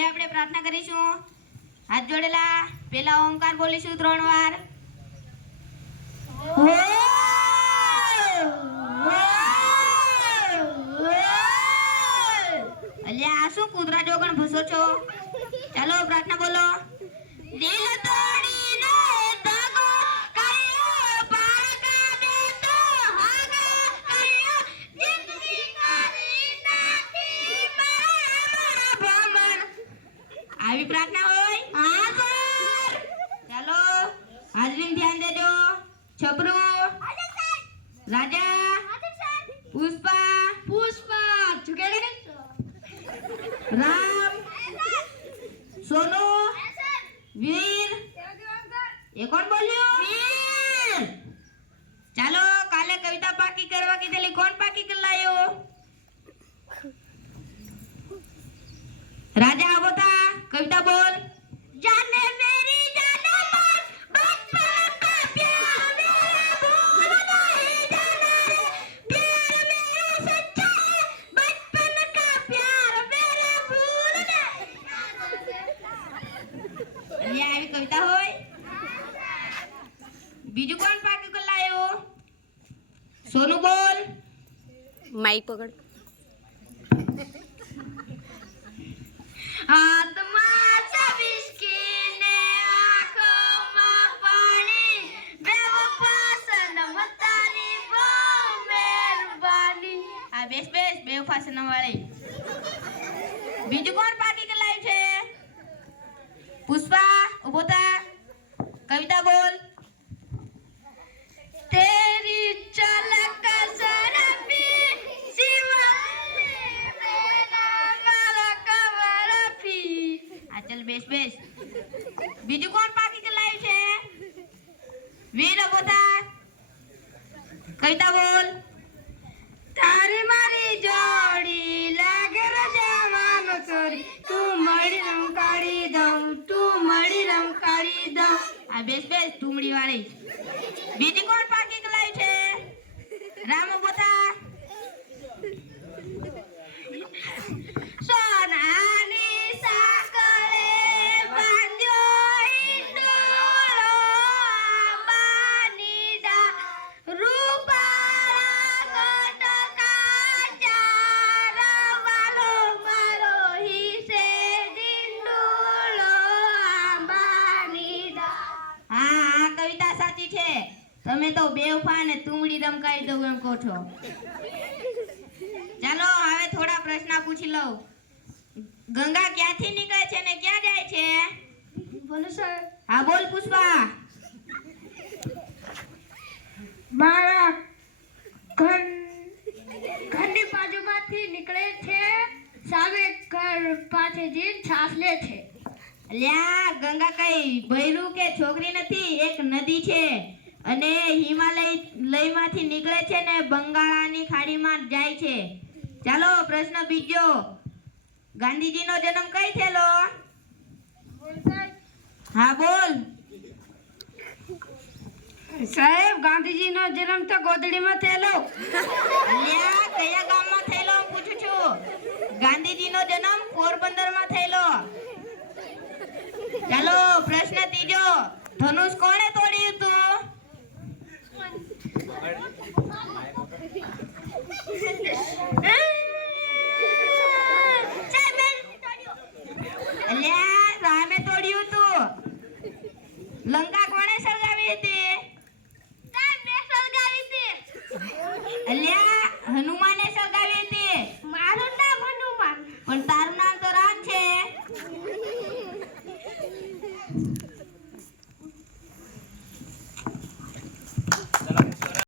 આજે આપણે પ્રાર્થના કરીશું. હાથ જોડેલા. પહેલા ઓમકાર બોલીશું 3 વાર. અલ્યા આ શું કૂતરા જોગણ ભસો છો? ચાલો પ્રાર્થના બોલો. દિલ તોડીને દગો કર્યો, પારકા દેતો હાગા કર્યો, જિંદગી કરી નાખી મારા ભમર. આવી પ્રાર્થના હોય? હા સર. ચાલો હાજરીન ધ્યાન દેજો. છબરું, રાજા, પુષ્પા, રામ, સોનુ, વીર. એ કોણ બોલ્યો? વીર. ચાલો કાલે કવિતા પાકી કરવા કીધેલી, કોણ પાકી કરી લાયો? રાજા આવો તા, કવિતા બોલ. જાને મેરી જાના મન બચપન કા પ્યાર મેરા ભૂલ નહીં જાના રે, પ્યાર મેરા સચ્ચા है बचपन का प्यार मेरा भूल नहीं जाना रे. ये આવી કવિતા હોય? બીજું કોણ પાકી કરી લાયો? સોનુ બોલ. માઈક પકડ. હાથમાં સબિસ્કીને આંખોમાં પાણી, બેવફા સનમ તારી બહુ મહેરબાની. આ બેસ બેવફા સનમ વાળી. બીજું કોણ પાકી કલાયું છે? પુષ્પા ઉભો થા, કવિતા બોલ. તેરી ચલક સરફી સિવાય મેરા મલક વરફી. આ ચલ બેસ. બીજું કોણ પાકી કલાયું છે? વીર ઉભો થા, કવિતા બોલ. તારી મારી જોડી લાગે રજાવાનો ચોરી, તું મળી રમકાડી દઉં, આ બેસ તુમડી વાળી. બીજી કોણ પાકી કલાયું છે? રામ ઉભો થા. સોનાની સાંકળે બાંધ્યો હિંડોળો, આંબાની ડાળ રૂપાળા કટકા ચાર, વાલો મારો હિસે ડિંડોળો, આંબાની ડાળ. હા કવિતા સાચી છે. તમે તો બેવફા ને તુમડી રમકાઈ દઉં એમ કહો છો. ચાલો હવે થોડા પ્રશ્ન પૂછી લઉં. ગંગા ક્યાંથી નીકળે છે ને ક્યાં જાય છે? બોલો સર. હા બોલ પુષ્પા. મારા ઘરની બાજુમાંથી નીકળે છે, સામે ઘર પાસે જઈને છાસ લે છે. અલ્યા ગંગા કઈ ભૈરું કે છોકરી નથી, એક નદી છે અને હિમાલયમાંથી નીકળે છે ને બંગાળાની ખાડીમાં જાય છે. ચાલો પ્રશ્ન બીજો. ગાંધીજીનો જન્મ કઈ થયેલો? હા બોલ. સાહેબ ગાંધીજીનો જન્મ તો ગોદડીમાં થયેલો. અલ્યા કયા ગામમાં થયેલો પૂછું છું. ગાંધીજીનો જન્મ પોરબંદરમાં થયેલો. ચાલો પ્રશ્ન ત્રીજો. ધનુષ કોણે